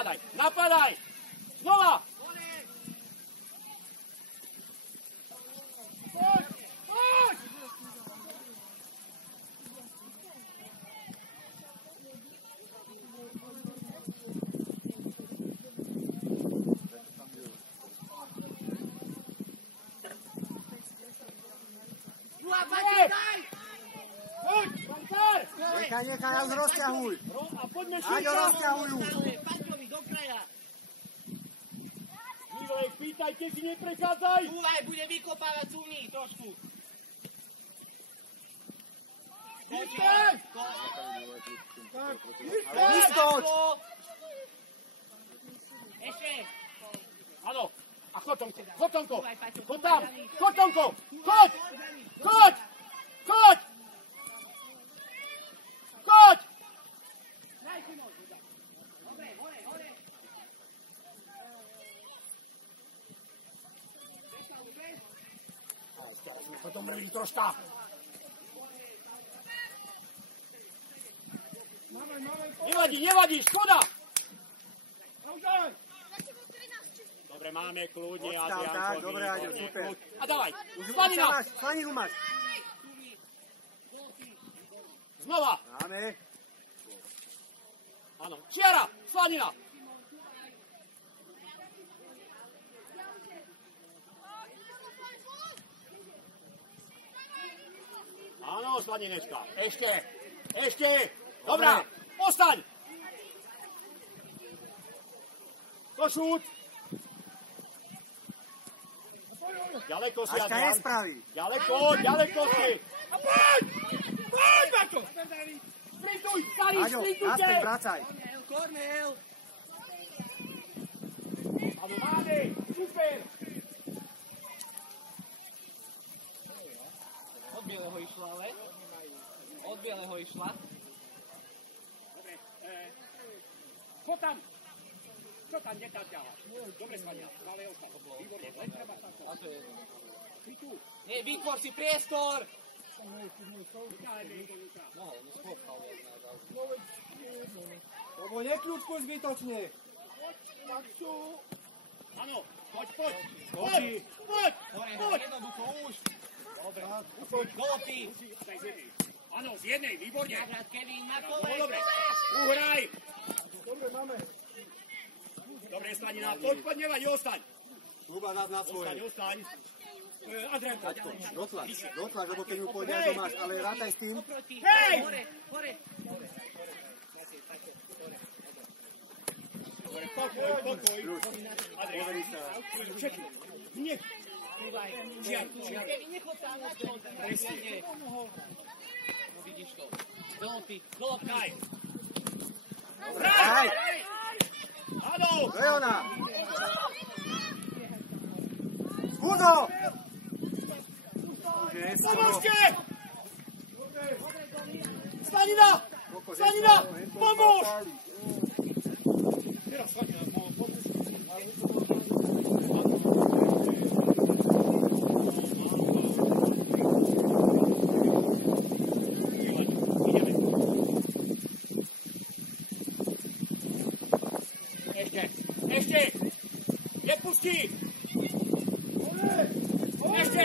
Napadaj, napadaj! Znova! Poď, poď! Nechaj, ja už rozťahuj. Aďo, rozťahuj už. Nivek, pýtajte si, neprechádzaj. Túvaj, bude vykopávať suní trošku. Vystaň! Vyskoč! Ešte. Áno, a chod, Tomko, chod, Tomko. Chod tam, chod, Tomko, chod! Chod! Chod! Chod! Teraz sme potom mrli troška. Nevadí, nevadí, škoda! Dobre, máme kľudne, Adriánko. Dobre, Aďo, super. A dávaj, Slanina! Slaninu máš. Znova! Máme. Áno, čiara, Slanina! Áno, Slaninečka, ešte, ešte, dobrá, postaň! Košút! Ďaleko si, Aďka Adrián. nespraví. Ďaleko si! A poď! Poď, Bačo! Sprintuj, starý, Aďo, sprintujte! naspäť vracaj. Kornel! Áno, máme, super! Od bieleho išla, ale? Od bieleho išla. Dobre, poď tam! Čo tam netáťaha? Dobre, Spania, ale ostáť. Výborne, len treba sa to. Si tu. Nie, vytvor si priestor! No, Lebo nekľúčku zbytočne. áno, poď, poď! Poď, poď, poď! Jednoducho už! Dobre, Golopy! áno, z jednej, výborne. Nahrad Kevin na No, kole! dobre, uhraj! Dobre, máme. Dobre, Slanina, poď, poď, nevadí, ostaň! Kluba nás na svoje. Ostaň, ostaň. Adriánko, Dotlač, lebo keď mu pôjde, to máš, ale rátaj s tým. hej! Hore, hore! Dobre, pokoj, pokoj. Adrián, všetko. Nech. Čiar. Kevin, nechod tam na čo? Presne. No vidíš to. Golopy, golopy! Daj. Daj! Áno! To je ona! Hudo! Pomôžte! Slanina! Slanina! Pomôž! Teraz Slanina, pomôž. Ešte! Ešte! Nepustí! Ešte!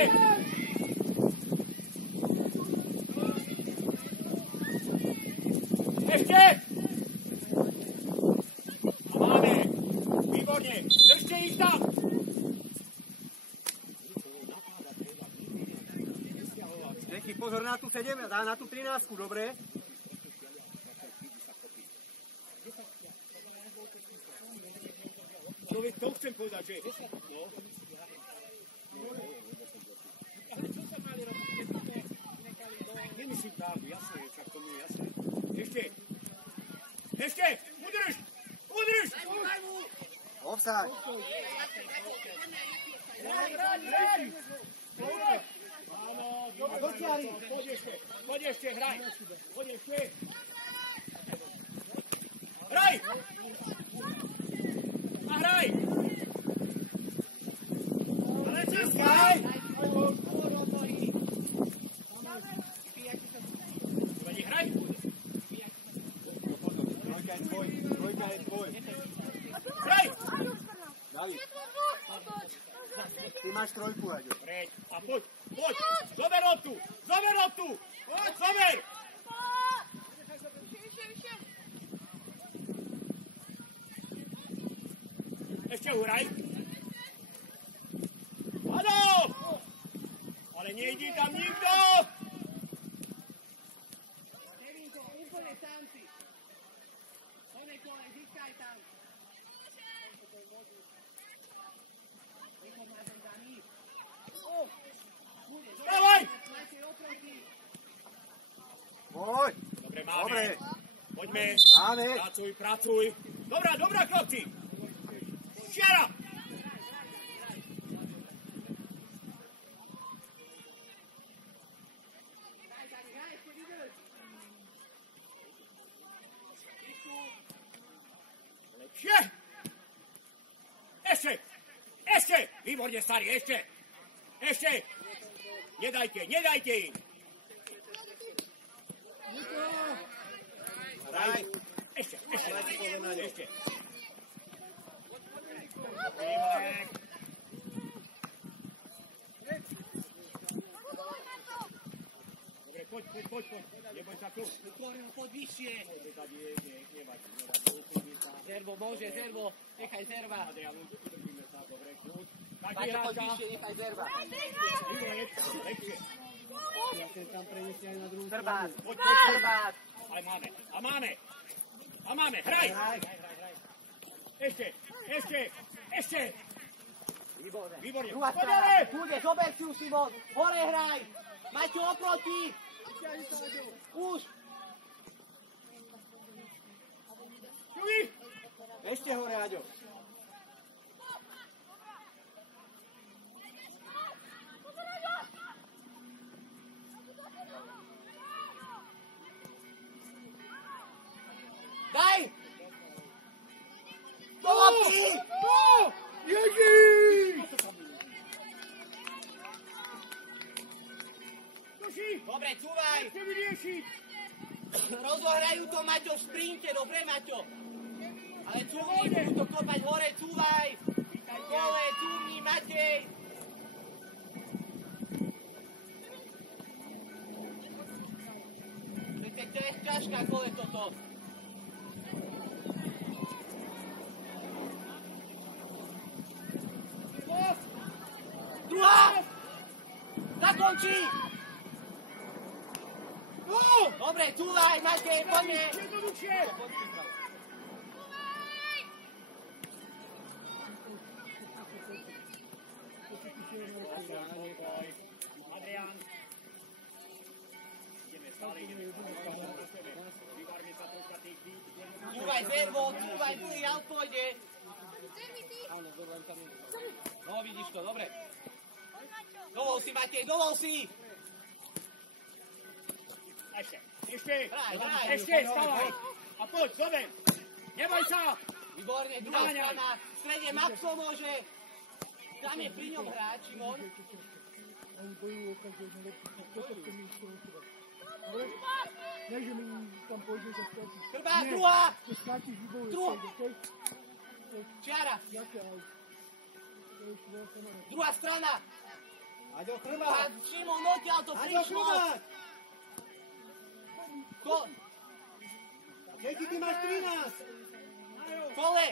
Ešte! Máme! Výborne! Držte ich tam! Nejaký pozor na tú 7, dá na tú 13, dobre? Človek, to chcem povedať, že... No. Ale čo sa mali robiť, keď sme nechali do... Nemyslím tábu, jasné, však tomu je jasné. Ešte! Ešte! Udrž! Udrž! Offside. Áno, dobre. Poď ešte, hraj. Poď ešte. Hraj! A hraj! Ale českaj! Hraj! Trojka je tvoj. Ty máš trojku, Aďo. Preď a poď. Zober rotu. Poď, zober. Ešte uhraj. Áno! Ale nejdi tam nikto! Kevinko, úplne sám si. Onej kole, získaj tam. Dávaj! Poď. Dobre, máme. Dobre. Poďme. Máme. Pracuj. Dobrá, chlapci. Šiara! Lepšie! Ešte! Výborne, starý, ešte! Nedajte im! Hraj. Ešte! Dobre, poď. Neboj sa tu. Poď vyššie. Nevadí. Zervo, nechaj zerva. Adrian, udržíme sa, dobre, kľud. Paťo, poď vyššie, nechaj zerva. Lepšie. Srbát. Poď. Ale máme. Hraj. Ešte. Výborne. Druhá Poď, strana. ale. Kľude, zober si ju, Simon. Hore hraj. Maťo, oproti. Už. Čuj. Ešte hore, Aďo. Daj. Chlapci. Ježiš! Dobre, cúvaj. Ešte vyriešiť. Rozohrajú to, Maťo, v sprinte. Dobre, Maťo. Ale cúvni, budú to kopať hore, cúvaj. Kole, cúvni, Matej. To je ťažká kole toto. Druhá! Zakončí! Dobre, cúvaj, Matej, poďme! Jednoduchšie. Adrian. Ideme. Vyvarme sa troška tých víc. Cúvaj, Zervo, cúvaj, Bully, out pôjde. No, vidíš to, dobre. Dovol si, Matej, dovol si! Ešte. Hraj. Ešte, stávaj. A poď, zober. Neboj sa. Výborne, druhá strana. V strede Maxo môže. Tam je pri ňom hráč, Šimon. Krbá, druhá! Čiara. Druhá strana. Aďo, A chrbát. Šimon, odtiaľ to Aďo, prišlo. chrbát. Kedy ty máš 13? Kole,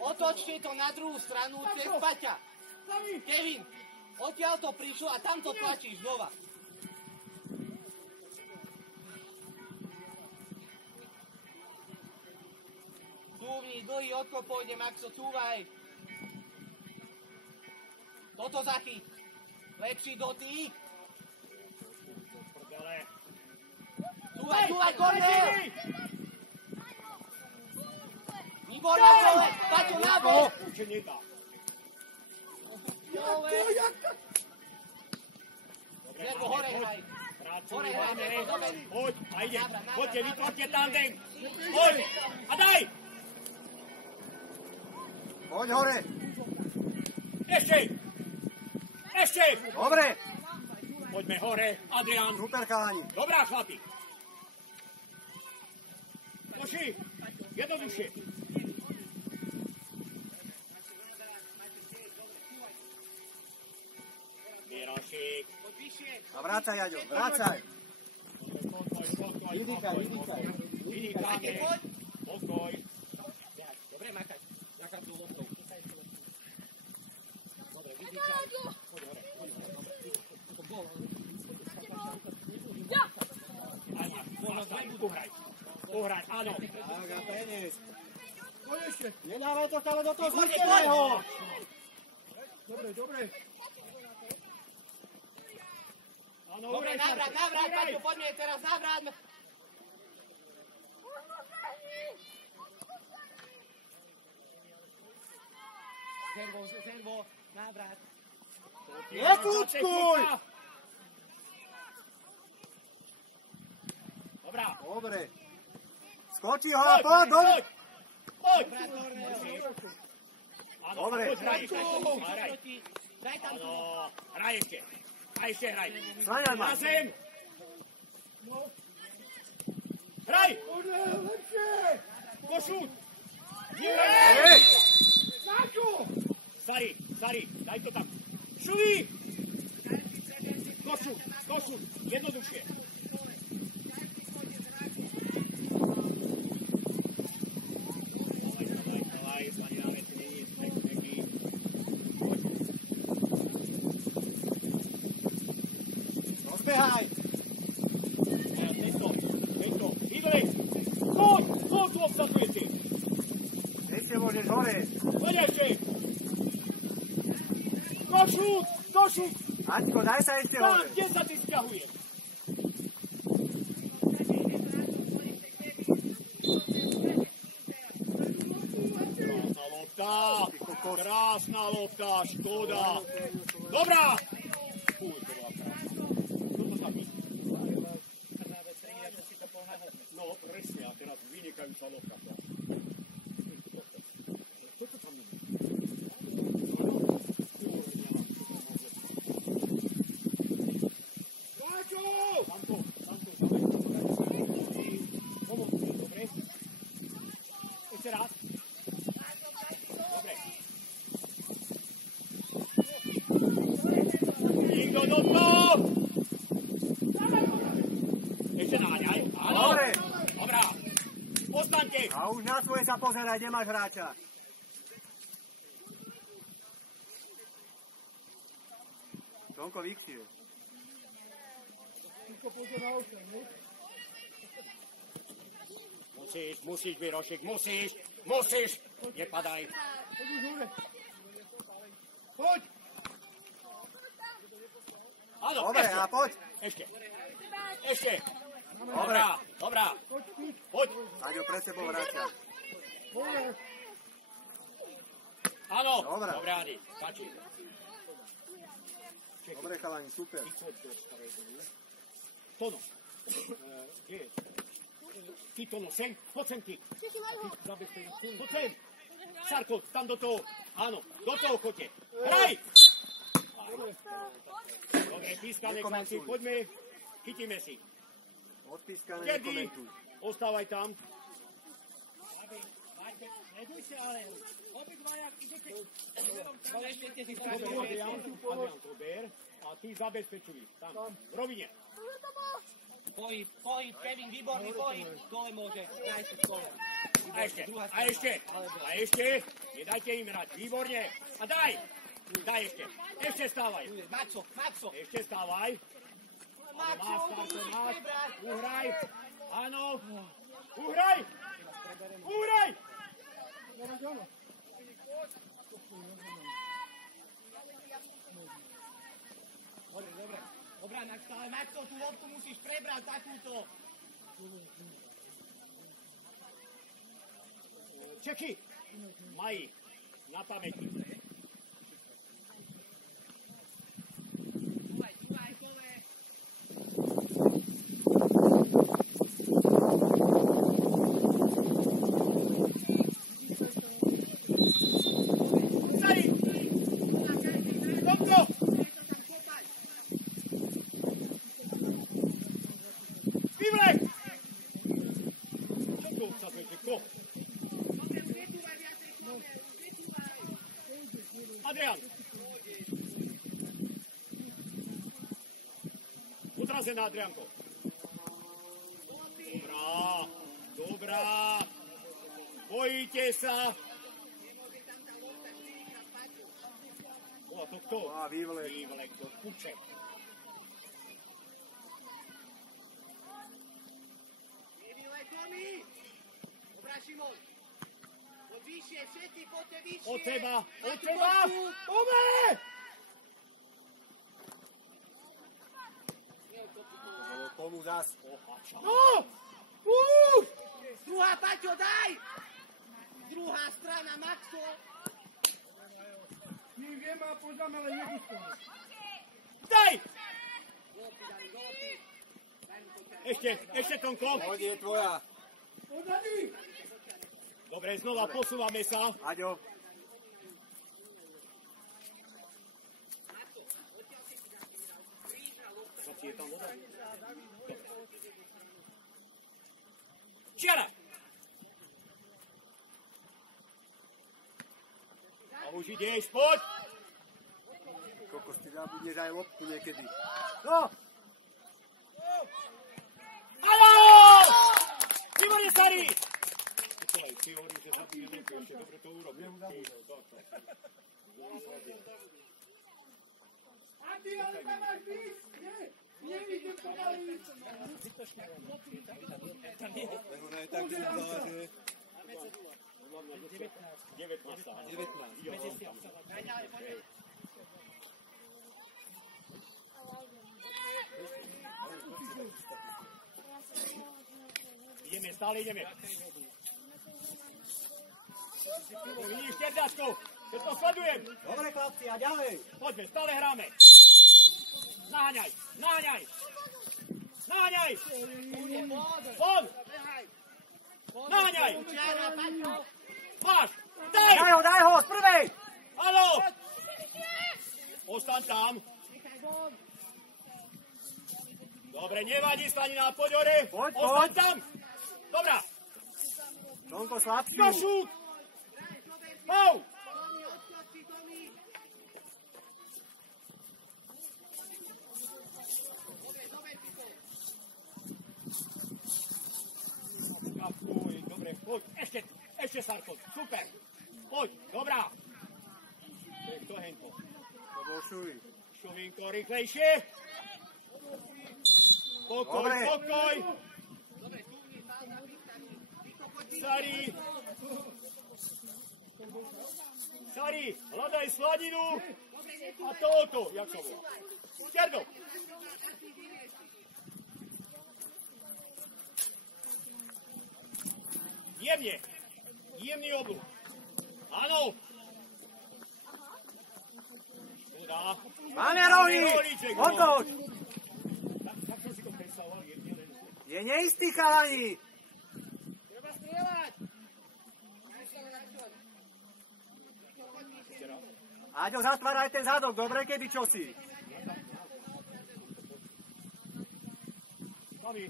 otočte to na druhú stranu, cez Paťa. Kevin, odtiaľ to prišlo a tam to tlačíš znova. Cúvni, dlhý odkop pôjde, Maxo, cúvaj. Toto zachyť. Lepší dotyk. Cúvaj, Kornel! Výborná kole, Paťo, na bok! Určite nedá. Zervo, hore hraj. Hore hraj, Zervo, dobre. Poď, a ide. Poďte, vytvorte tandem. Poď, a daj. Poď hore. Ešte. Dobre. Poďme hore, Adrian. Super, chalani. Dobrá, chlapi. Moši, jednoduchšie. Výrošík. A vrácaj, Jaďo, vrácaj. Vydýkaj. Vydýkame. Pokoj. Dobre, Makaj. Nakam tú loptou. Dobre, vydýkaj. Poď hore. Uhraj, áno. Nedávaj to stále do toho zúčeného. Dobre. Dobre, navrat, Paťo, poďme teraz navrat. Servo, navrat. Nekúčkuj! Dobre. Skočí ho a poď, dole. Poď! Dobre. Hraj. Daj tam tu. Hraj ešte. Hraj. Sláňaj ma. Na zem. Hraj! Košút! Hej! Sari, daj to tam. Šuví! Košút, jednoduchšie. Rozbehaj. Tento. Výbere! Poď tu obsahujete. Ešte môžeš hore. Poď ešte. Košút! Aťko, daj sa ešte Tam, hore. kde sa ty sťahuješ? Krásna lopta, škoda. Dobrá! Fuj, to bola krásna. Toto sa mi. No, presne, a teraz vynikajúca lopta. Čo to tam je? Dobre. Ešte raz. Dobre. Nikto do toho! Ešte náňaj. Áno. Dobre. Dobrá. Postaňte. A už na svoje sa pozeraj, kde máš hráča. Tonko vykšie. Musíš, Výrošik, musíš. Nepadaj. Poď. Áno, Dobre, ešte. a poď. Ešte. Dobrá. Poď. Aďo, pre sebou hráča. Áno. Dobre. Dobre, Adi. Stačí. Dobre, chalani, super. Tono. Kde je? Ty, Tono, sem. Poď sem ty. Poď sem. Sarko, tam do toho. Áno, do toho choďte. Hraj! Dobre, pískane, chlapci, poďme. Chytíme si. Odpískané, Kedy? nekomentuj. Ostávaj tam. Nebojte, ale obidvaja idete. Konečnete si Adrián, to ber a ty zabezpečuj. Tam, v rovine. Pohyb, Kevin, výborný pohyb. Dole môže, nájsť dole. A ešte. Nedajte im hrať. Výborne. A daj ešte. Ešte stávaj. Maxo. Ešte stávaj. Máš, Sarko, máš. Uhraj. Áno. Uhraj. Dobre. Ale Maxo, tú loptu musíš prebrať takúto. Čeky. Mají. Na pamäti. Adrián. zrazená, Adrianko. Dobrá, dobrá. Bojíte sa. A to kto? Vývlek. Vývlek do kuče. Nevyvaj, Tomi! Dobrá, Šimon. Poď vyššie, všetci, poďte vyššie. Od teba, od teba! Tome! Tomu zas. No! Druhá, Paťo, daj! Druhá strana, Maxo. Nič nemá, poznám, ale nedostane. Daj! Ešte Tonko. Hodí je tvoja. Dobre, znova posúvame sa. Aďo. Čiara! A už ideš, poď! Kokos, ty zabudneš aj loptu niekedy. No! Áno! Výborne, starý! Ty hovoríš, že zabudne nejakú, ešte dobre to urobil. Andy, ale tam máš víc! Nie! Nevidím to mali víc! Ona je tak vyzvala, že... 19. Ideme, stále ideme. Vidíš, Terďačko, keď to sledujem. Dobre, chlapci, a ďalej! Poďme, stále hráme. Naháňaj, naháňaj. Naháňaj. Von. Naháňaj. Máš, daj. Daj ho, z prvej! Haló. Ostaň tam. Dobre, nevadí, Slanina, poď hore. Ostaň tam. Dobrá. Tonko, slabší. Kašuk. Hou. Dobre, poď, ešte Sarko, super. Poď, dobrá. Kto henko? To bol Šuj. Šuvinko, rýchlejšie. Pokoj, pokoj. Sari, hľadaj Slaninu. A toto, jak to volá? Terdo. Jemne. Jemný oblúk. Áno. Máme rohlík! Otoč! Tak som si to predstavoval. Je neistý, chalani! Treba strieľať! Aďo, zatváraj ten zadok, dobre, keby čosi. Sami.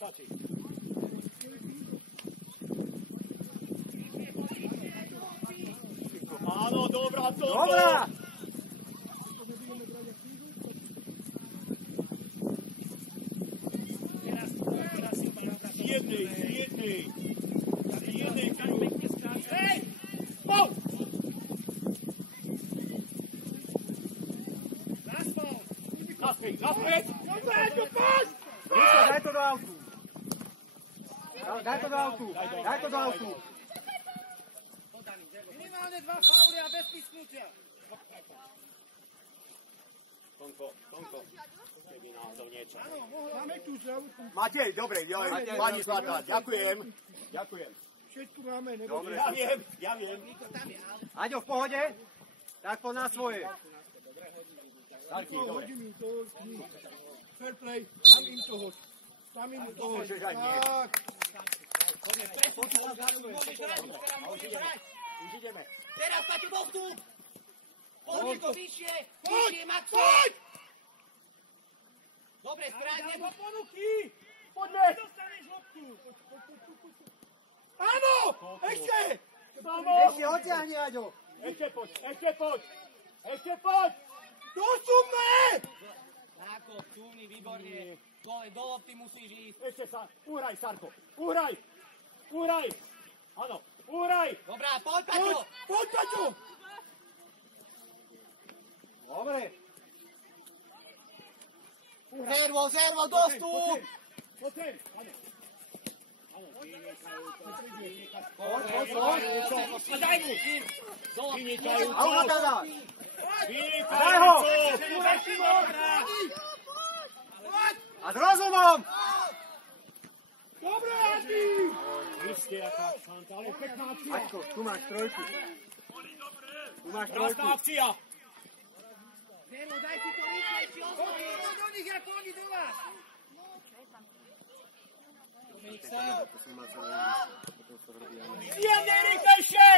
Stačí. Áno, dobrá, toto. Dobrá! Jednej. Hej! Pau! Naspäť! Rúško, daj to do autu. Daj to do autu. Minimálne 2 fauly a bez písknutia. Tonko, keby náhodou niečo. Máme tu žavu. Matej, dobre, pani Zlatá, ďakujem. Všetko máme, Dobre, Ja viem. Aďo, v pohode? Tak poď na svoje. Tarky, dobre. Fair play, tam im toho. Môžeš aj nie. Tak. Už ideme. Teraz, Paťo, bohtu! Poďme to vyššie, Maxo! Poď! Dobre, správne. Poďme! Áno! Ešte! Vamos! Ešte odtiahni, Aďo. Ešte poď! Dosumné! Nákop, čúvni, výborne. Kole, do lopty musíš ísť. Ešte sa, uhraj, Sarko, uhraj! Uhraj! Áno, uhraj! Dobrá, poď, Paťo! Poď, Paťo! Dobre. Servo, dostup! Poď sem, áno. Áno, vynikajúco. Poď. A daj mu! Vynikajúco. A ona teda. Vynikajúco. Uhraj, Tibor! A s rozumom. Dobre, Adi! Kriste, aká šanta, ale pekná akcia. Aťko, tu máš trojku. Tu máš Krásna trojku. akcia. Servo, daj si to rýchlejšie, osvoji! Do nich, ako oni do vás! Dominik, sem. Jemne rýchlejšie!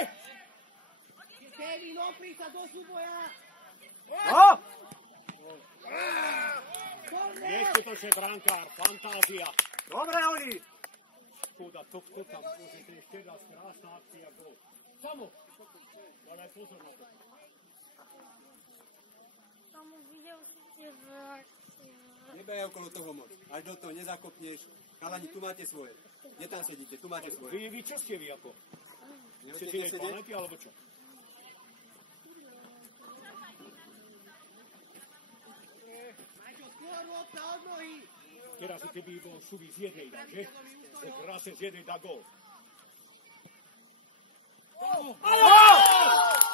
Kevin, opri sa do súboja! No! Neskutočne brankár, fantázia. Dobre, Oli. Škoda, to tam môžete ešte raz, krásna akcia, gól. Samo, ale pozor na to. Tomu videl ste Nebej okolo toho moc. Až do toho nezakopneš. Chalani, tu máte svoje. Kde tam sedíte? Tu máte svoje. Vy čo ste vy ako? Ste Neviete, inej kde sedieť? planety alebo čo? Maťo, skôr lopta od nohy! Teraz u teby bol šubí z jednej dá, že? Se krásne z jednej dá gól. Ale!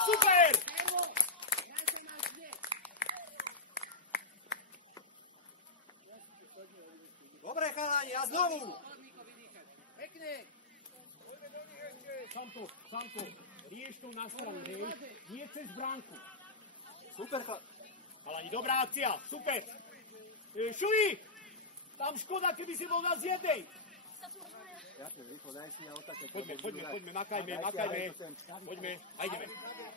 Super! Servo, ja sa máš kde? Dobre, chalani, a znovu. Chodníko vydýchať. Pekne! Samko, rieš tu na stranu, hej? Nie cez bránku. Super, Chalani, dobrá akcia, super! Šuji! Tam škoda, keby si bol na z jednej. Jasne, rýchlo, daj si na otáke. Poďme, makajme. Poďme, a ideme.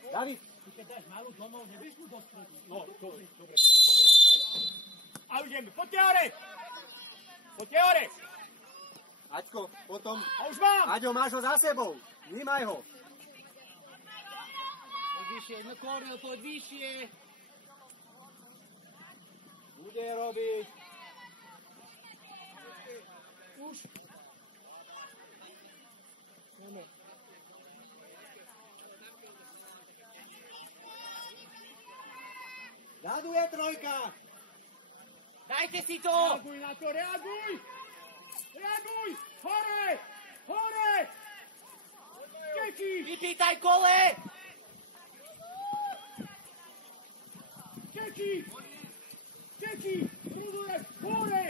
David. Keď dáš malú domov, nevieš mu dostať. No, dobre si mi povedal. A ideme, poďte hore! Aťko, potom. A už mám! Aďo, máš ho za sebou. Vnímaj ho. Poď vyššie, no Kornel, poď vyššie. Bude robiť. Už. Zadu je trojka. Dajte si to! Reaguj na to, reaguj! Hore! Deti! Vypýtaj kole! Deti! Buduje, hore!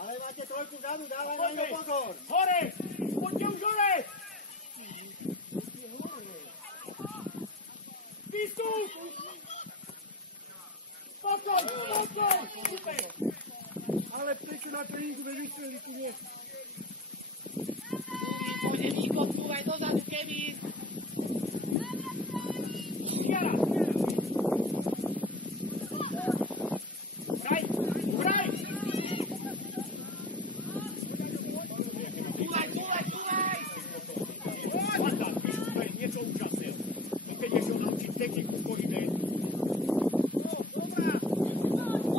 Ale máte trojku vzadu, dávaj na ňu pozor. Hore! Poďte už hore! Vystup! Pokoj! Super! Ale prečo na tréningu nevystreli, tu nie? Pôjde výkon, cúvaj dozadu, Kevin! Jara! Hraj! Cúvaj! Zlatan, to je niečo úžasné. Keď ešte ho naučiť techniku v pohybe.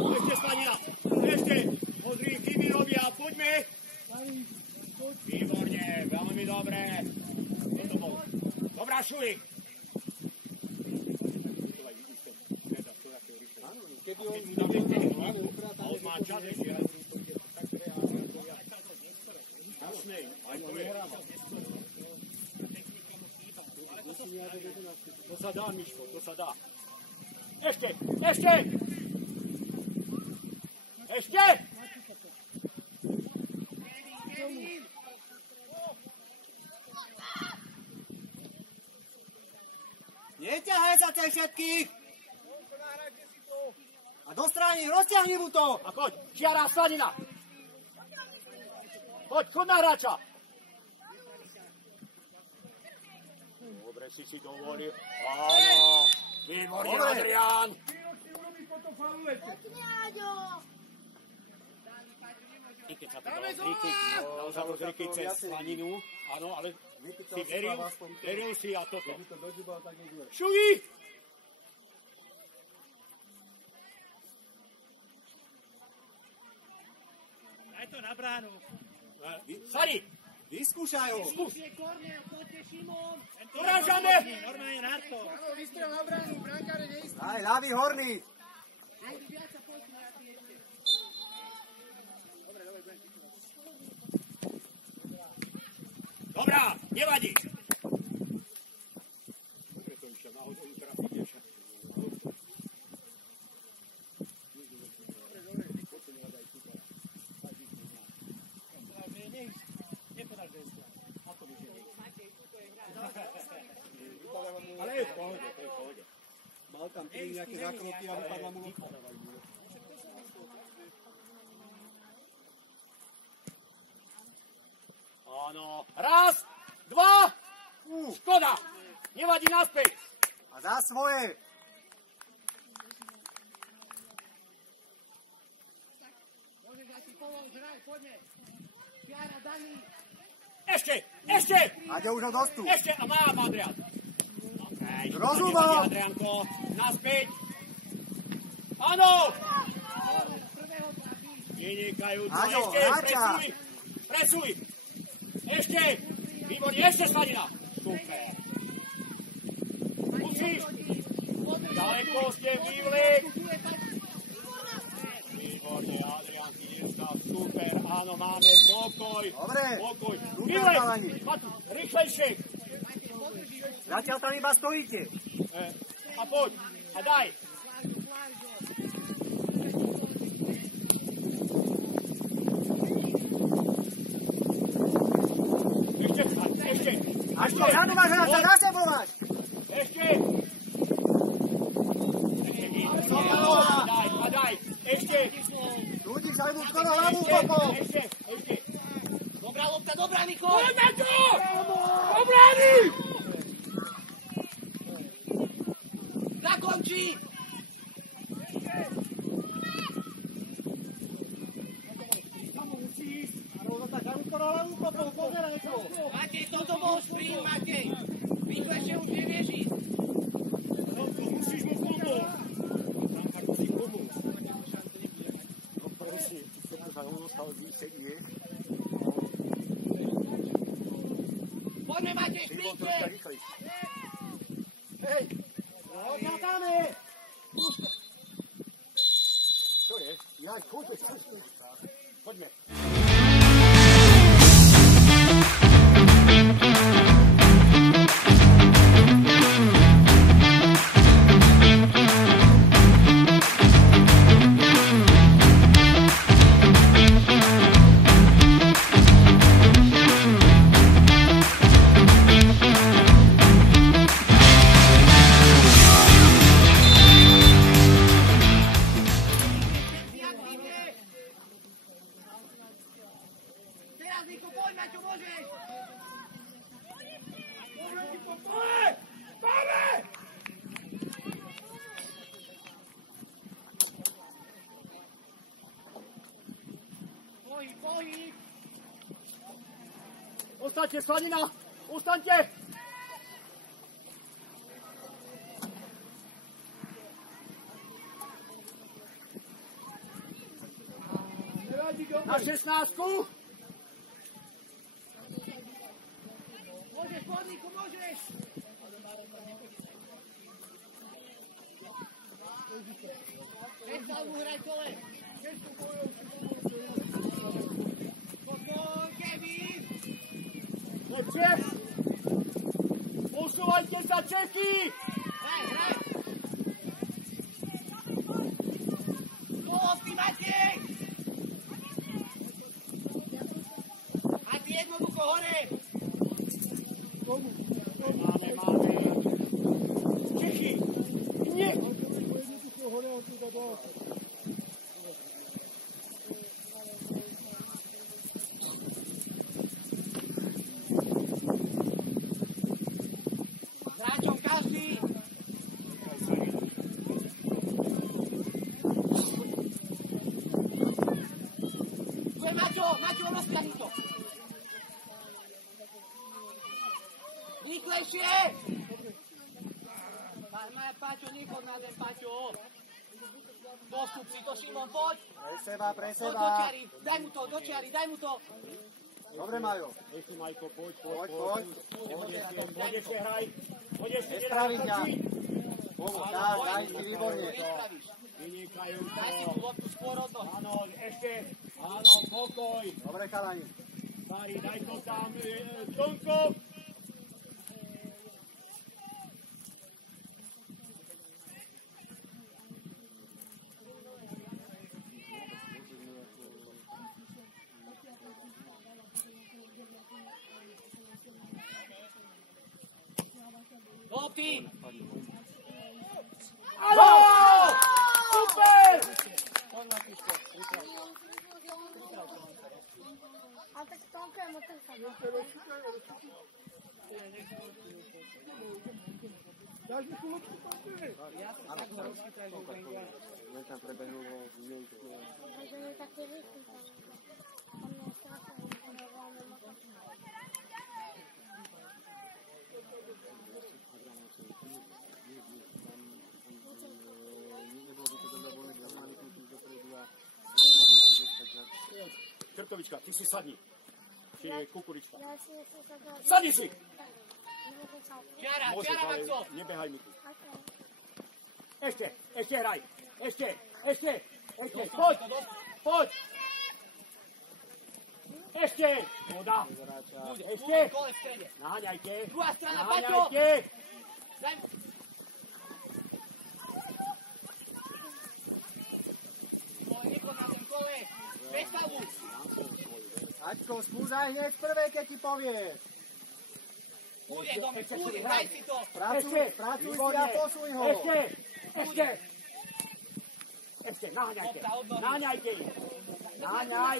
Ešte Slanina, ešte! Pozri, chyby robia, poďme! Výborne, veľmi dobre. Toto bol. Dobrá, Šulik. Keby Keď mu dáme techniku, a on má čas ešte. Jasnej, aj to je. To sa dá, Miško, to sa dá. Ešte! Kevin! Neťahaj sa cez všetkých. A do strany, rozťahni mu to. A poď, Čiara, Slanina! Poď, chod na hráča! Dobre si dovolil. Áno, Výborne, Adrián! Výročný urobí potom faulete. Pekne, Aďo! I keď sa to dalo zrikiť cez slaninu, áno, ale si veril si a toto. Keby to dodžibal, tak je zle. Šugi! Daj to na bránu. Sari! Vyskúšaj ho! Je korner, poďte Šimon. Urážame! Normálne na to. Vystrel na bránu, brankáre neistý. Aj, ľavý horný! Aj viac sa poďme na tie ešte. Dobrá, nevadí. Dobre to išiel, nahoru trafiť. Nepodáš do isla. Ale je v pohode, to je v pohode. Mal tam tri nejaké zákroky a vypadla mu lopta. Áno, raz, dva, škoda, nevadí naspäť. A dá svoje! Môžeš asi pomôcť, hraj, poďme. Piara, Dani. Ešte, Aďo, už ho dostup. ešte, a mám Adrián. Okay, Rozumel. nevadí, Adriánko, naspäť. Áno, Prvého trafí. vynikajúco, Aďo, ešte, hráča. presuj. Ešte, výborne, ešte Slanina. Super. Musíš, ďaleko ste vývlek. Výborne, Adrián, Kiniečka, super, áno, máme pokoj. Dobre. Pokoj. Super, Vývlek, chalani. Matu, rýchlejšie. Zatiaľ tam iba stojíte. A poď, a daj. Ešte. Aďo, radu máš hrať, sa nasebováš. Ešte. A daj. Ešte. Ľudí zajmú skoro hlavu popol. Ešte. Dobrá lopta, dobrá, Niko. Poďme to! Obráni! Zakončí. Matej, toto bol sprint, Matej. Rýchlejšie už nevieš ísť. Musíš mu pomôcť. Brankár musí pomôcť. No prosím, on ostal sedie. Poďme, Matej, sprinte. Hej! Rozhľadáme! Čo je? Jaň, choďme, poďme. Teraz, Niko, poď, Maťo, môžeš. Pohyb. Ostaňte, Slanina! Ostaňte! Na 16. Môžeš, Borníku, môžeš. Prestal mu hrať dole. Poďme, Kevin. Poďte! Posúvajte sa, Čechy! Hraj. Polovky, Matej. A ty jednoducho hore. Máme. Čechy! Nie! Hráčom každý. Rýchlejšie! Paťo, nechod na ten, Paťo. Postup si to, Šimon, poď. Pre Poď do čiary, daj mu to, do čiary, daj mu to. Dobre, Majo. Ešte, Majko, poď. Poď. Poď ešte, hraj. Poď ešte, Nespraví ťa. Daj si výborne. Nespravíš. Vynikajúco. Daj si tú loptu skôr od nohy. Áno, ešte. Áno, pokoj. Dobre, chalani. Mari, daj to tam. Tonko. Lopty! Áno! Super! A tak Tonko je motorka. Dáš mi tú loptu, Tonko? Len tam prebehnul ho Takže je taký rýchly. On je strašne vykonávaný motorka. Krtovička, ty si sadni. Či kukurička. Ja si nechcem sa dať. Sadni si! Čiara, Môžeš, čiara, ale Maxo! nebehaj mi tu. Okay. Ešte hraj. Ešte. Poď. Ešte. Voda. Ešte. Kole v strede. Naháňajte. Druhá strana, Paťo! Naháňajte. Daj mu. Nechod na ten kole. Predstavu. Aťko, skúsaj hneď prvé, keď ti povie. Bude, Domi, bude, hraj si to. Pracuj si a posuň ho. Ešte, naháňajte. Naháňajte. Naháňaj.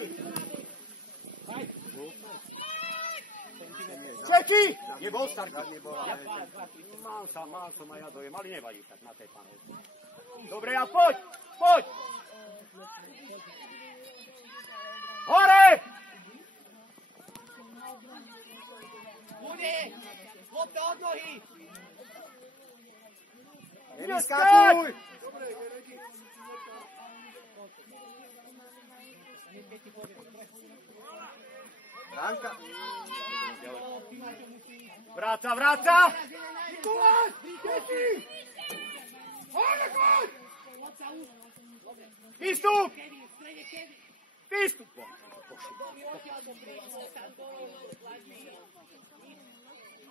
Čeky! Nebol starý. Mal som aj ja dojem, ale nevadí tak na tej panovke. Dobre, a poď! Hore! Bude. Lopta od nohy. Nevyskakuj! Branka. Vráca! Výstup!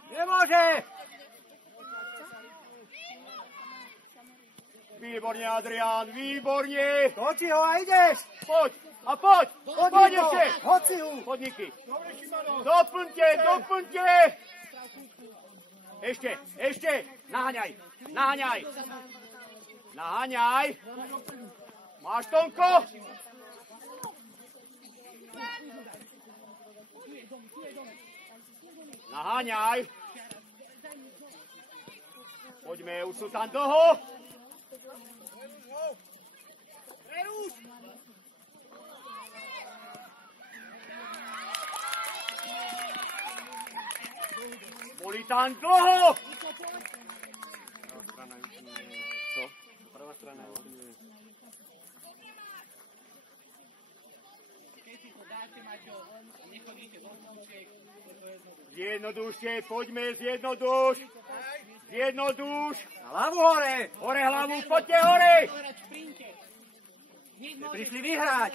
Nemôže! Výborne, Adrián, výborne! Toči ho a ideš! Poď! Poď ešte! Hoď si ho! Podniky! Doplňte! Ešte! Naháňaj! Máš, Tonko? Naháňaj! Poďme, už sú tam dlho! Boli tam dlho! Pravá strana. Zjednodušte, poďme, zjednoduš! Hlavu hore! Hore hlavu, poďte hore! Prišli vyhrať!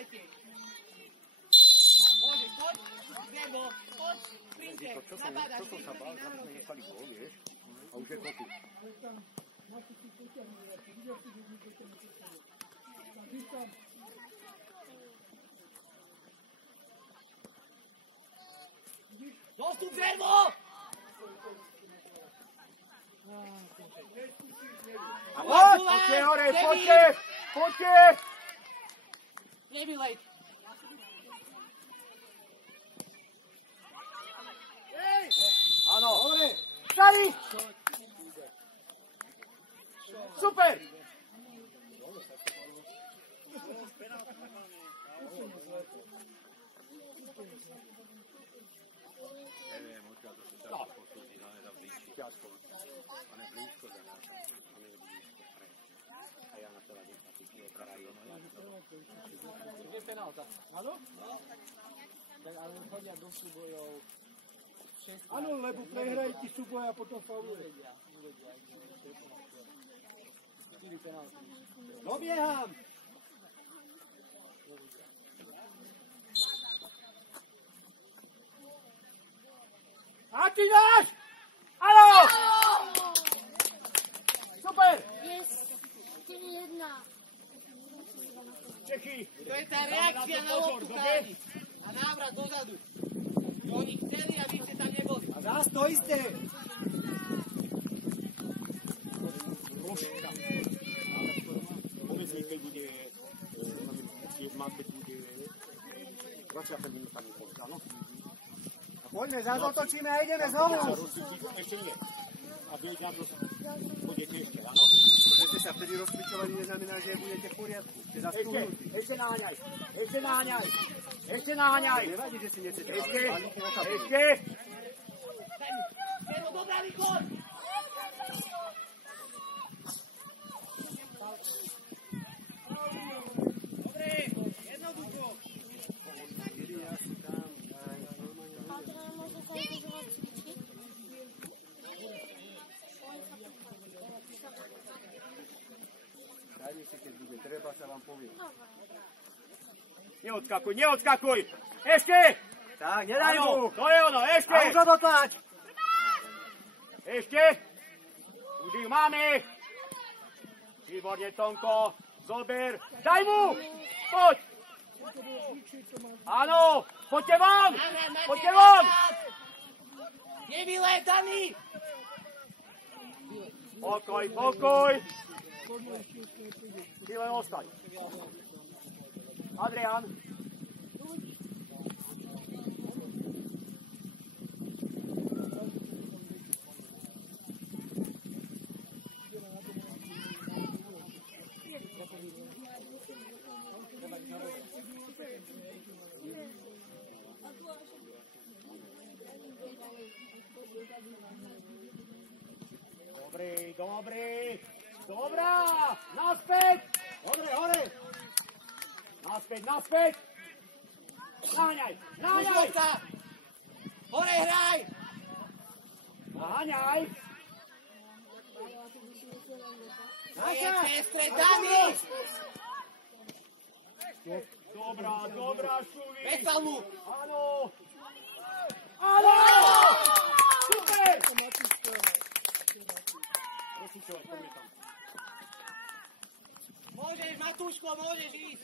Poď, sprinte, napádaš. Toto sa bál, že sme nechali gól, vieš? A už je kotu. Dostup, Zervo! Poďte hore, poďte! Nevylej. Áno. Šari! Super! Je penálka. Áno? Tak ale chodia do súbojov 6. Áno, lebo prehrajú ti súboj a potom fauluje. Uvedia. 4 penálky. Dobieham! A ty dáš! Áno! Super! Yes, 4-1. Čechy! To je tá reakcia na loptu, chalani. A návrat dozadu. Oni chceli, aby ste tam neboli. A zás to isté! Troška. Povedz mi, keď bude, keď bude 20 minút tam nepovedal, no? Poďme, zás otočíme a ideme znovu! Ešte nie. A bude na to, budete ešte, áno? To, že ste sa vtedy rozpičovali, neznamená, že budete v poriadku. Ste zás stuhnutí. Ešte naháňaj, ešte naháňaj, ešte naháňaj. Nevadí, že si nechcete. Ešte, ale nechápem. ešte. Evo, dobrá výkon! Dobre, jednoducho. A teda môžu sa vyzvať cvičiť. Dajme si, keď bude treba, sa vám povie. Neodskakuj, neodskakuj. Ešte. Tak, nedaj mu! Áno, to je ono, ešte. A už ho dotlač! Ešte. Už ich máme. Výborne, Tonko. Zober. Daj mu. Poď. Áno, poďte von. Poďte von. Nevylet, Dani! Pokoj, pokoj. Ty len ostaň. Adrián. Dobrý, dobrý. Dobrá. Naspäť. Dobre, hore. Naspäť, naspäť. Naháňaj, naháňaj. Pušovka! Hore hraj! Naháňaj. To je cestre, Dani! Dobrá, dobrá, Šuvi. Vechal mu! Áno. Áno. Super. Rosičové, poďme tam. Môžeš, Matúško, môžeš ísť.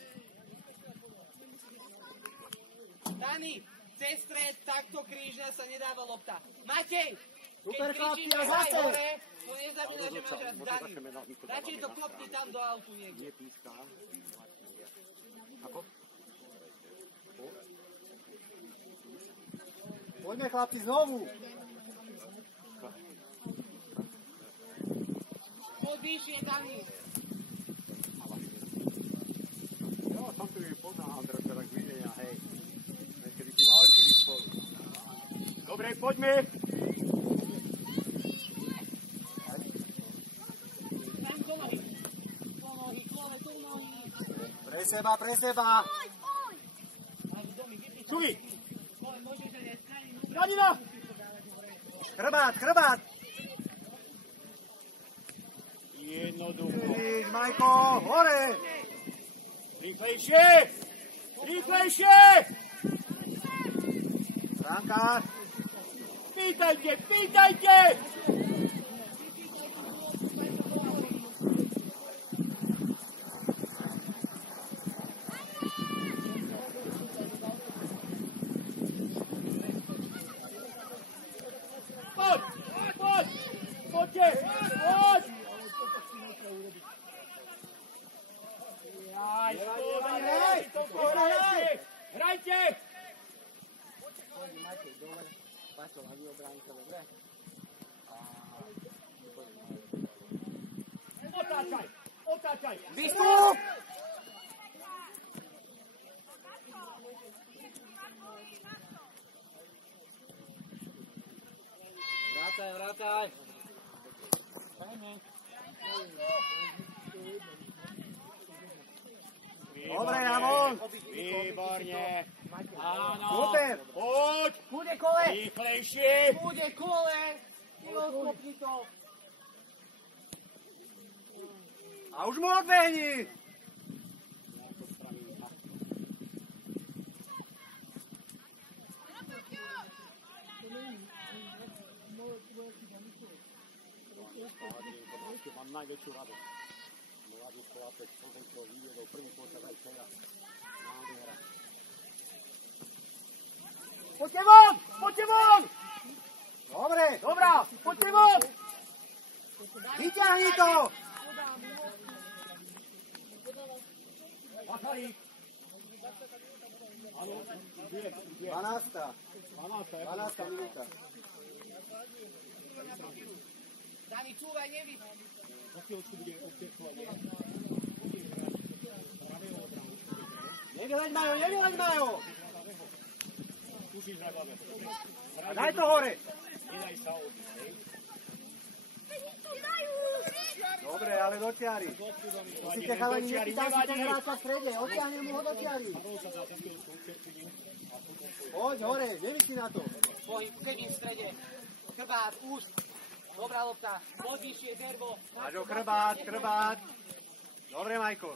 Dani, cez stred, takto krížne sa nedáva lopta. Matej! Super, keď chlapci, kričíme a hraj zase. hore, to neznamená, že máš raz Dani. Radšej to klopni tam do autu niekde. Nie píska. Ako? Poďme, chlapci, znovu! Poď vyššie, Dani. Jo, som tu ju poznal, trošku tak videnia, hej. Kedy si válčili spolu. Dobre, poďme. Tam do nohy. Do nohy, klove, do nohy. Pre seba, pre seba! Šuvi. Klove, môžeš aj strany. Danina. Chrbát, chrbát! Jednoducho. Vidíš, Majko, hore! Rýchlejšie. Rýchlejšie. Brankár! Pýtajte, pýtajte. Poď, poď, poďte, poď. Jaj, hraj, hrajte, hrajte. Majko, dole. Majko, hľadí obránka, dobre? Otáčaj, otáčaj. Vystup! Vrátaj, vrátaj. Dobre, na von. Výborne. Áno. Super. Poď. Bude kole! Rýchlejšie. Bude kole! Nerozkopni to! A už mu odbehni. Mám najväčšiu radosť. Mladý chlapec, Slovensko vyviedol prvý počas aj včera. Nádhera. Poďte von! Poďte von! Dobre, dobrá, poďte von! Vyťahni to! Macharík. Áno, je. 12. minúta. Dani, čúvaj, nevy! Za chvíľočku bude občerstvovanie. Nevyleď Majo, nevyleď Majo! Musíš na hlave. A daj to hore! Nedaj sa odísť, hej. Dobre, ale do ťary. Musíte chalani, nepýtajte hráča v strede, odtiahnem mu ho do ťary. Poď hore, nemyslí na to. Pohyb, sedím v strede. Chrbát, úst. Dobrá lopta. Poď vyššie, Derbo. Maďo, chrbát. Dobre, Majko.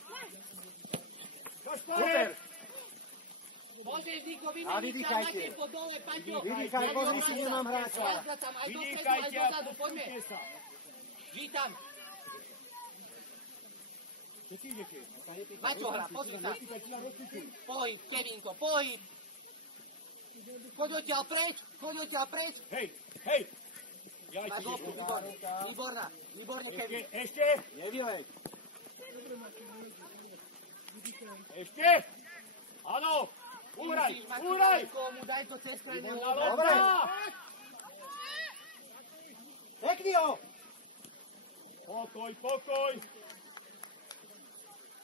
Super. Môžeš, Niko, A vymeniť sa, vydýchajte. Matej, pod dole, Paťo. Vydýchaj, pozri si, nemám hráča. Jazda tam, aj dopredu, aj Vydýchajte a dozadu, poďme. popnite sa. Žij tam. Čo si idete? Maťo hra, pozri sa. Pohyb, Kevinko, pohyb. Choď odtiaľ preč. Hej. Ja aj Máš ti loptu, výborná. Výborne, Kevin. Ešte. Nevylej. Ešte. Áno. Uhraj. Komu, daj to cez krajného. Dobre. Pekný ho. Pokoj.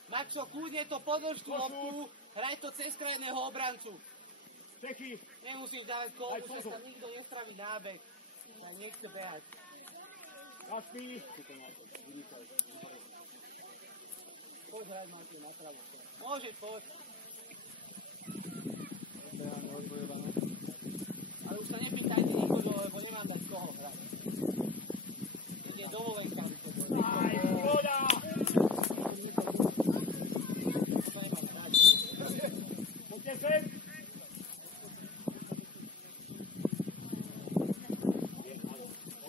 Maxo, kľudne to podĺž tú loptu. Hraj to cez krajného obrancu. Čechy. Nemusíš dávať kolu, že sa nikto nestraví nábeh. Ja nechce behať. Kaspí. Poď hrať, Matej, na pravu. Môžeš, poď. Ale už sa nepýtajte nikoho, lebo nemám dať koho hrať. Keď je dovolenka, aby to bolo. Aj, škoda. To nemám hrať. Poďte sem.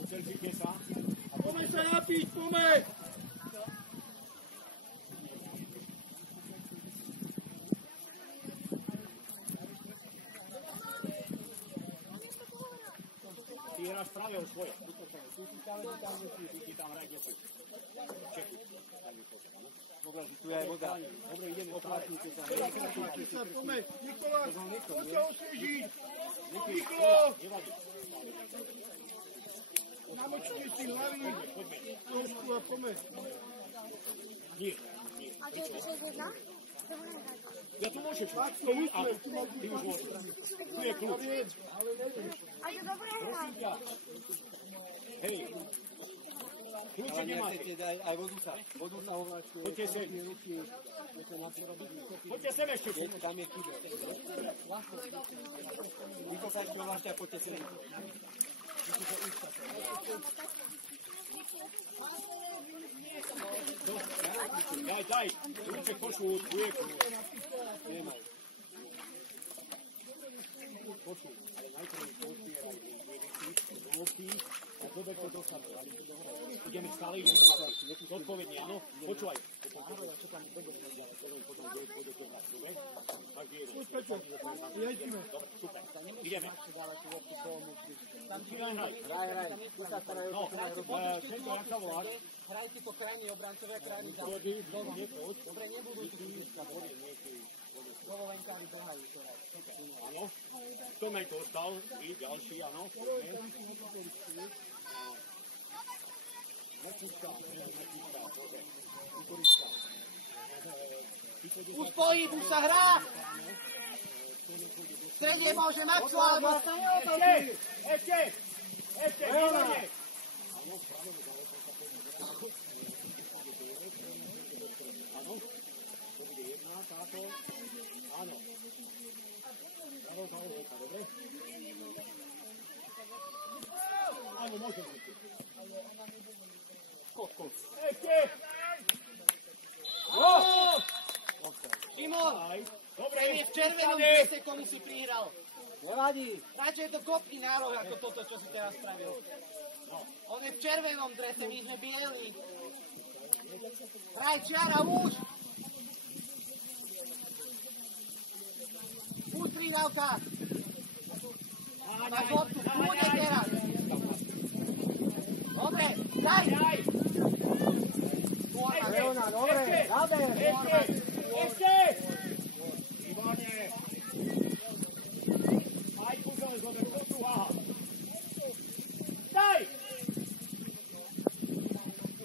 Občerstvite sa. A poďme sa napiť, poďme. Ty hráš práve o svoje. Tu si tam hraj, kde si. Čechy. Dobre, tu je aj voda. Dobre, ideme. Oplatníte sa. Poďme, Nikola, poďte osviežiť. Niklo! Nevadí. Namočte si hlavy. Trošku a poďme. Nie. A to je 6-1? Ja tu môžeš. To už, áno. Ty už môžeš. Tu je kľúč. A to dobre hrať. Hej. Kľúče nemáte. Daj aj vodu sa hovláčku. Poďte sem. Poďte sem ešte. Tam je kýbe. Vykopačku hovláčku a poďte sem. Daj. Kľúče pošúc. Tu je kľúč. Nemaj. Pošúc. Ale najprv pošpieraj. A zober to do sadu. Ideme stále, zodpovedne, áno. Počúvaj. Čo tam dobre ďalej, potom pôjde to hrať, dobre? Tak jedem. Dobre, super. Ideme. Hraj. No, tento, jak sa voláš? Hrajte to krajní obrancovia, krajní Dobre, nebudú tu dovolenkári behajú to hrať. áno. Tomek ostal, i ďalší, áno. Už pohyb, už sa hrá! V strede môže Maxo, alebo sa neotočí! Ešte, výborne. To bude jedna táto. Áno. Zaroka, dobre? Áno, môžem byť. Kos. Ešte! Šimon, Dobre, ten je v červenom drese, komu si prihral. Nevadí. Radšej to kopni na roh, ako toto, čo si teraz spravil. On je v červenom drese, my sme bieli. Hraj čiara už! Už prihravka! Na kopku, kľudne teraz! Dobre, daj! Leona, dobre, zaber. Ešte! Výborne! Aj Kuzel, zober kosu, aha. Daj!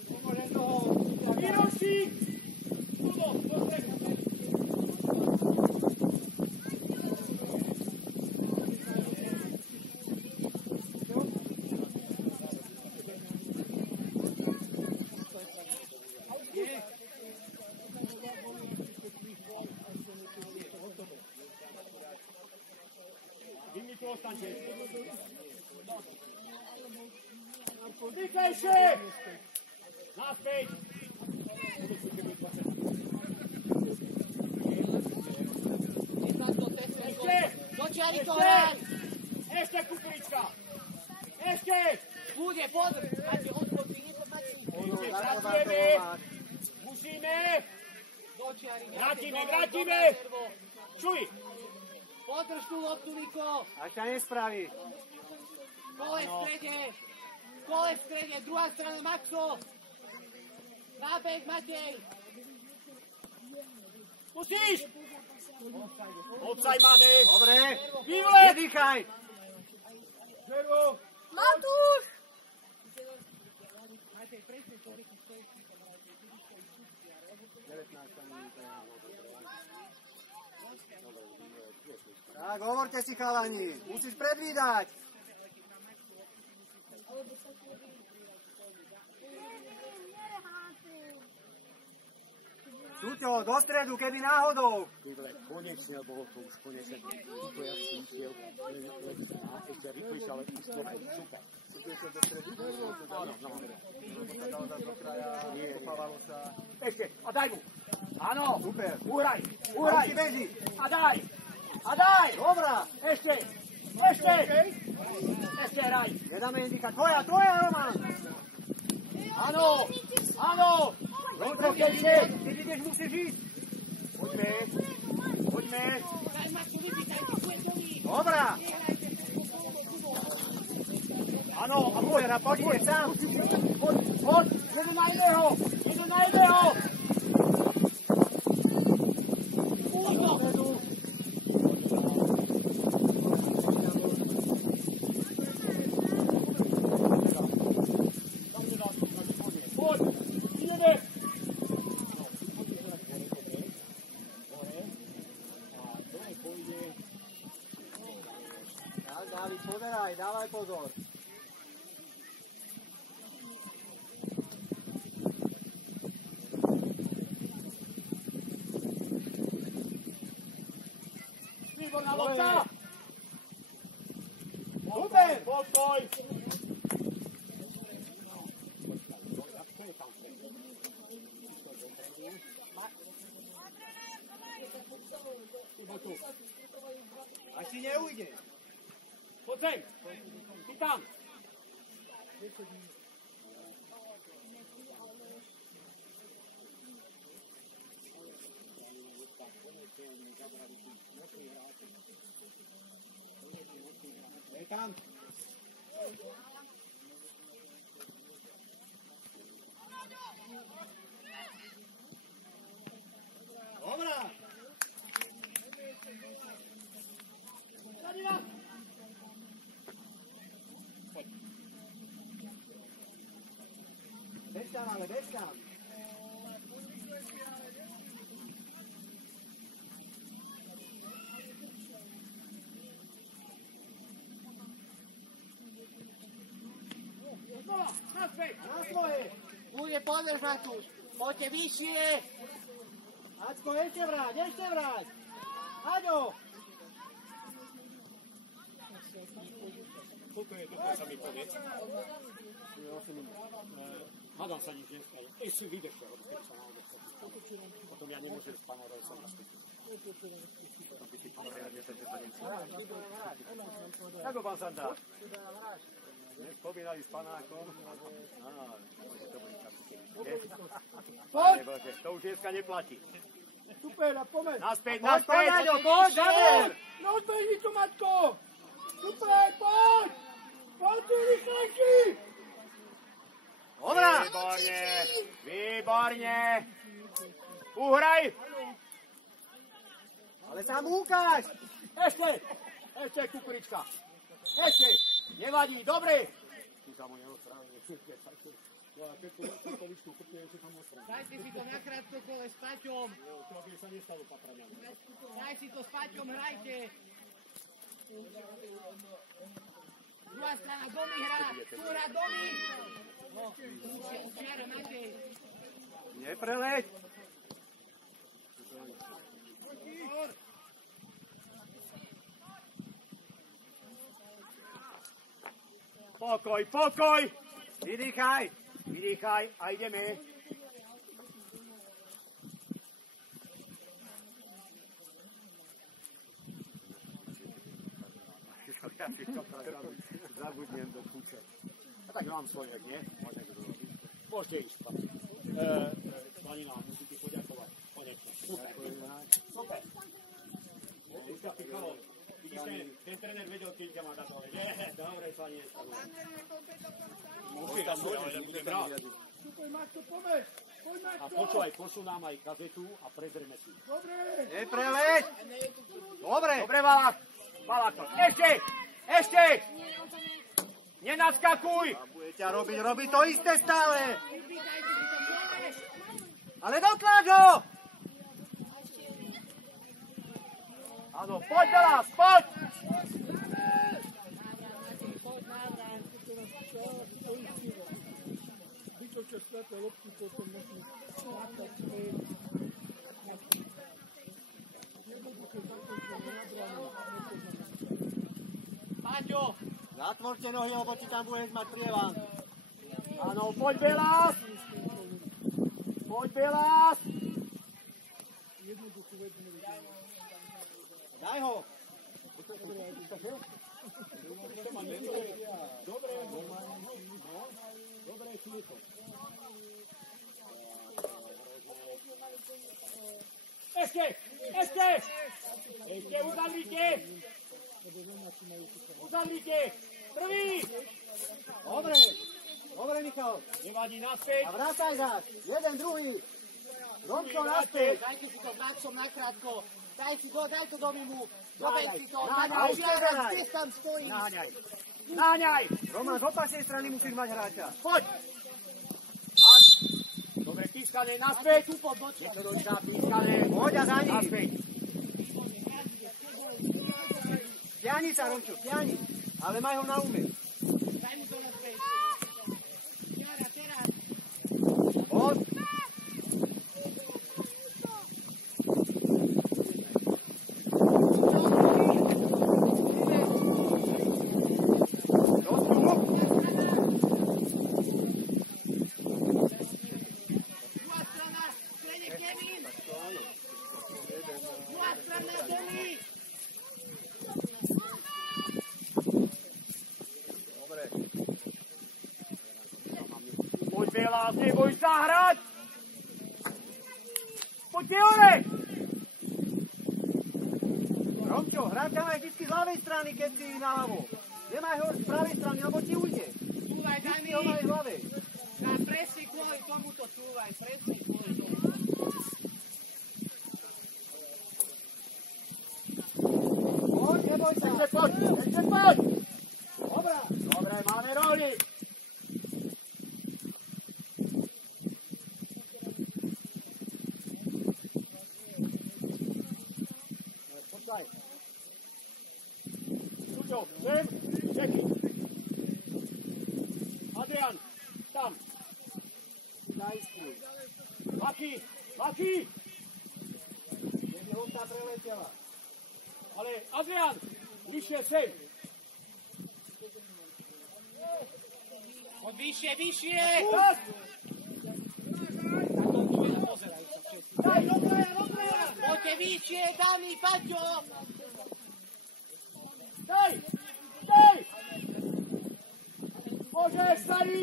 Pomôžem toho. Výročík! Tudo, do stredu. Vy tu ostaňte. Rýchlejšie! Naspäť! Ešte! Do čiary to hraj! Ešte, Kuprička! Ešte! Bude, pozr! Máte odskočí, nepopačí. Pracujeme! Musíme! Do čiary. Vrátime! Čuj! Podrž tú loptu, Niko! Až ťa nespraví. Kole v strede, druhá strana Maxo! Nábeh, Matej! Musíš! Obsaj máme! Dobre. Výlet! Nedýchaj. Matúš! Tak, hovorte si, chalani. Musíš predvídať. Súťo, do stredu, keby náhodou. Tyhle, konečne, bolo to už konečne. Tuto ja si išiel, a ešte rýchlejšie, ale isto, super. Áno, ešte, a daj mu. Áno, Super. uhraj, Ruky beží. a daj, Dobrá. ešte, hraj. Nedáme indikať. Tvoja, Roman. Áno, Dobre, keď ideš, musíš ísť. Poďme. Daj, Maxo, vypýtajte, Kuetovi! Dobrá. áno, a Poď, ideš sám. poď, jeden na jedného. Poď, ideme. Tak, Dávid, pozeraj, dávaj pozor. Výborná lopta. Super. Postoj. Až si neujde. Poď sem. Ty tam. Je tam. Dobrá. Bež tam. Znova, naspäť. Na svoje. Bude, podrž, Matúš! Poďte vyššie! Ačko, ešte vráť! Aďo! Koľko je to, sa mi povie? Hádam sa nič nestane. Ešte vydržte, keď sa naozaj chcete. Potom ja nemôžem s pánom Rojsom nastúpiť. Potom by si pán Rojsa nesel, že sa nechce. Ako pán Sanda? Spomínali s panákom. Poď! To už dneska neplatí. Super, a pomeň! Naspäť! Poď, Gaber! No odbehni tu, Matko! Super, poď! Poď tu, rýchlejší! Dobrá! Výborne! Uhraj! Ale sa mu ukáž! Ešte, kukurička! Ešte! Nevadí, dobre! Ty sa mu neostrávne. Dajte si to nakrátko kole s Paťom. To by sa nestalo patraňami. Daj si to s Paťom, hrajte. Druhá strana, Domi hrá. Tu hrá Domi. No, čiara, Matej. Nepreleď! Pokoj! Vydýchaj a ideme. Ja si to zabudnem do kúče. A tak mám svoj vek, nie? Môžete ísť, pani. Planina, musíte poďakovať. Konečne. Super. Vidíš, ten tréner vedel, keď ťa má dať dole. Dobre, pani. Musí tam dole, že bude brať. A počúvaj, pošlu nám aj kazetu a prezrieme si. Nepreleď! Dobre, Valák. Ešte! Nenaskakuj! A bude ťa robiť to isté stále! Ale dotláč ho! Áno, poď, Valák, poď! Paťo! Zatvorte nohy, lebo ti tam budeš mať prievan. Áno, poď, Belás! Daj ho! Dobre, chvíľko. Ešte! Uzavrite! Prvý! Dobre, Michal. Nevadí, naspäť. A vrátaj zás. Jeden, druhý. Romko, naspäť. Dajte si to s Maxom nakrátko. Daj to do mimu. Dobeď si to. Naháňaj, Naháňaj, kde tam stojí. Naháňaj! Roman, z opačnej strany musíš mať hráča. Poď! Dobre, pískané, naspäť. Nech to dojčá, pískané. Poď a za ním. Naspäť. Stiahni sa, Romčo, stiahni. Ale maj ho na ume. Daj mu to naspäť. Čiara, teraz. Poď. Druhá strana, strede Kevin. Druhá strana, Domi. Poď, Belás, neboj sa hrať! Poďte hore! Romčo, hráča maj vždycky z ľavej strany, keď si naľavo. Nemaj ho z pravej strany, lebo ti ujde. Cúvaj, daj mi. Vždycky ho maj z ľavej. Presne kvôli tomuto cúvaj, presne kvôli tomu. Poď, neboj sa. Ešte poď! Dobre, máme rohy! Poďaj! Tuďo, sem, čekaj! Adrian, tam! Laki! Žltá preletela. Ale Adrian, vyššie sem. Poď vyššie, vyššie! Tak. Daj, dobre, dobre. Poďte vyššie, Dani, Paťo! Daj, daj. Môžeš, starý.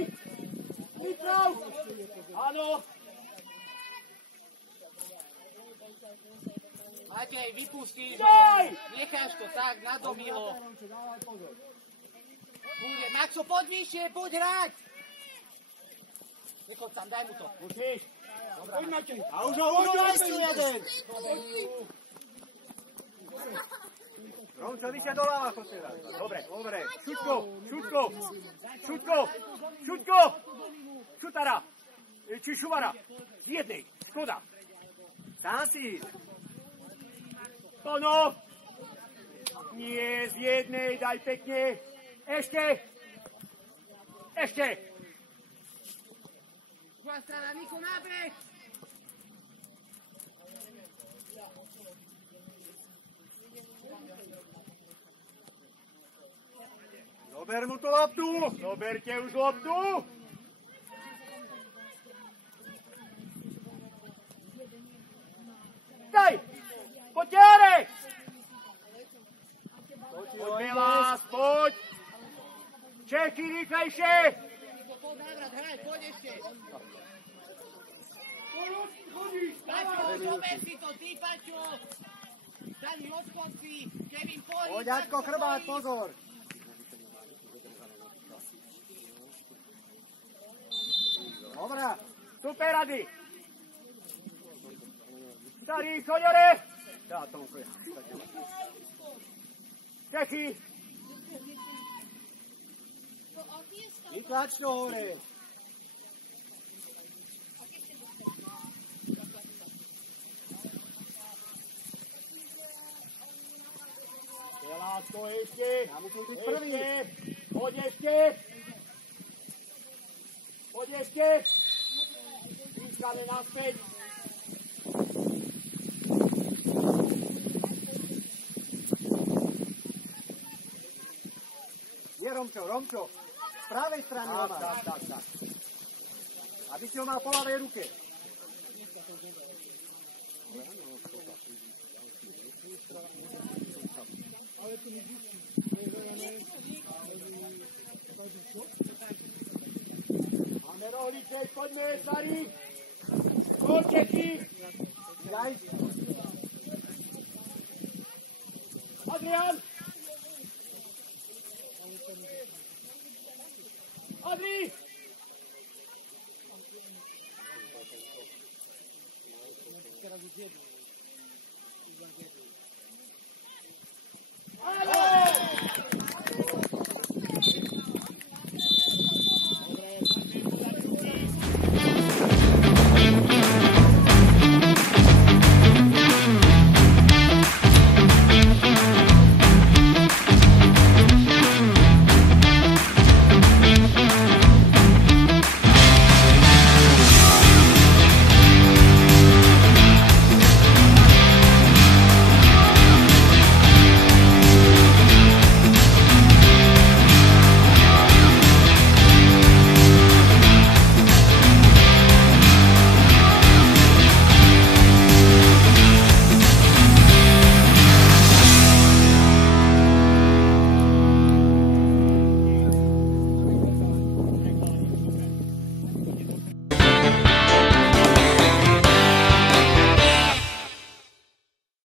Vyprav. Áno. Matej, vypustíš ho. Daj. Necháš to tak, nadomilo. Bude, Maxo, poď vyššie, poď hrať! Nechoď tam, daj mu to. Musíš. Poď, Matej. A už ho uviesli jeden. Romčo, vyššie doľava, choď teraz. Dobre, dobre. Šutko, šutko, šutko, šutko. Šutara. Či šuvara. Z jednej. Škoda. Tam si. Ono. Nie, z jednej, daj pekne. Ešte. Ešte. Druhá strana, Niko, nábeh! Zober mu tú loptu. Zoberte už loptu. Daj. Poďte, Arek. Poď, Milas, poď. Čeky, rýchlejšie. Poď návrat, hraj, poď ešte! Chodíš, Paťo, zober si to, ty, Paťo! Dani, odchod si! Kevin, poď! Poď, Aťko, chrbát, pozor. Dobrá. Super, Adi. Starý, choďore. Dá Tomko. Čeky. Vytlač to hore. Lásko, ešte. Ja musím byť prvý. Poď ešte. Poď ešte. Pískame naspäť. Nie, Romčo, Romčo. Z pravej strany ho má. Tak. Aby si ho mal po ľavej ruke. Máme rohlíček, poďme, starý. Poď, Čeky. Daj. Adrian. Adri. Teraz už jedno.